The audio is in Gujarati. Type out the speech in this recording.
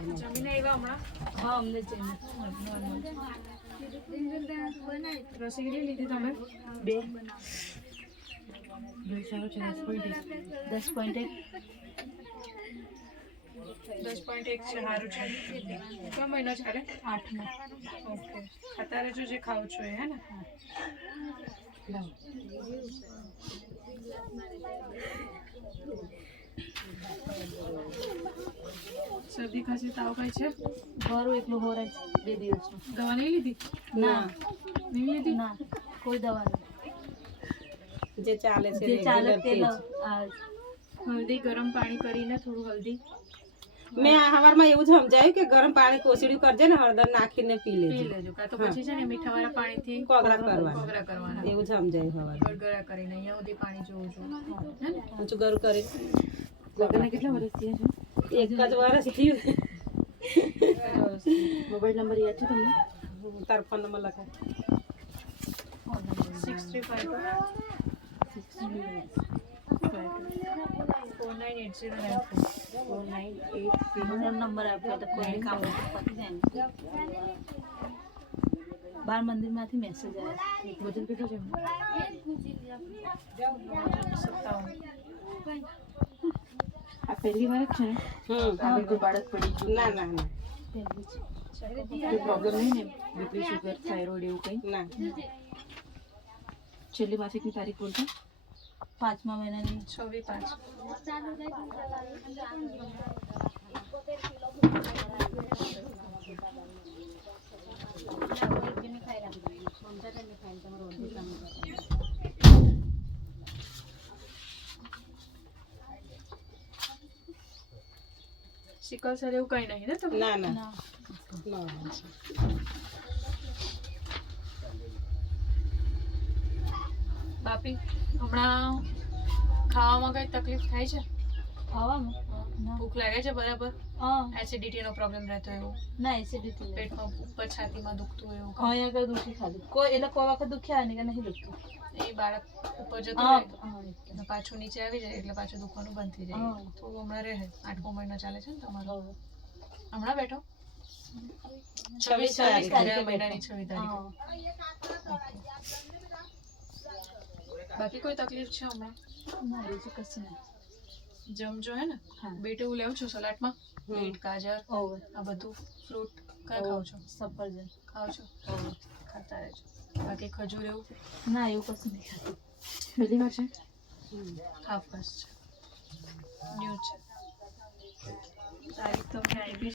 જમીને આવ્યા હમણાં? હા અમને રસી લીધી તમે? 2 10.1 10.1 છે. સારું છે. કયો મહિનો ચાલે? 8મો. ઓકે. અત્યારે જે ખાવ છો એ હે ને? શરદી ખાંસી તાવ કઈ છે? ઘરું એકલું હોરાય છે 2 દિવસનું. દવા નહીં લીધી? ના નહીં લીધી? ના કોઈ દવા નહીં. જે ચાલે છે જે ચાલે તે હલ્દી ગરમ પાણી કરીને થોડું હલ્દી મેં સવારમાં એવું સમજાયું કે ગરમ પાણી કોસળ્યું કરજે ને હળદર નાખીને પી પી લેજો. લેજો. કાં તો પછી છે ને મીઠાવાળા પાણીથી કોગળા કોગળા કરવાના. એવું સમજાયું સવારે. ગળગળા કરીને અહીંયા સુધી પાણી જોવું છું. હે ને? ઊંચું ગરું કરી લગ્નને કેટલા વર્ષ થયા છે? 1 જ વર્ષ થયું. મોબાઈલ નંબર યાદ છે તમને? તાર ફોન નંબર લખાય 635498094 નંબર આપ્યો તો કોઈ કામ પતી જાય ને. 12 મંદિરમાંથી મેસેજ આવ્યો. વજન કેટલું છે? 57. આ પહેલી વાર જ છે ને? આગળ કોઈ બાળક પડી ગયું? ના ના ના પહેલી છે. કોઈ પ્રોબ્લેમ નહીં ને? બીપી શુગર થાઇરોઇડ એવું કંઈ? ના છેલ્લી માસિકની તારીખ બોલજો. 5મા મહિનાની 6/5. સિકલ સેલ એવું કઈ નહીં ને તમને? ના ના ના નોર્મલ છે. બાપી હમણાં ખાવામાં કઈ તકલીફ થાય છે? ખાવામાં ના ભૂખ લાગે છે બરાબર? હા એસિડિટી નો પ્રોબ્લેમ રહેતો એવું? ના એસિડિટી પેટમાં ઉપર છાતીમાં દુખતું એવું કંઈ? અહીંયા આગળ દુખી ખાધું કોઈ એટલે કોઈ વખત દુખ્યા નહીં કે નહીં દુખતું. એ બાળક ઉપર જતું હા રહે અને પાછું નીચે આવી જાય એટલે પાછું દુખવાનું બંધ થઈ જાય. હા. થોડું હમણાં રહે. 8મો મહિનો ચાલે છે ને તમારો? હમણાં બેઠો? 26 તારીખે મહિનાની 26 તારીખે. બાકી કોઈ તકલીફ છે હમણાં? ના બીજું કશું નહીં. જમજો હે ને? હા. બીટ એવું લેવું છો સલાડમાં? બીટ ગાજર ઓવર આ બધું ફ્રૂટ કયા ખાવ છો? સફરજન ખાવ છો? ખાતા રહેજો. બાકી ખજૂર એવું? ના એવું કશું નહીં ખાતું. પહેલી વાર છે? હાફ ફર્સ્ટ છે. ન્યૂ છે. તારીખ તો મેં આપી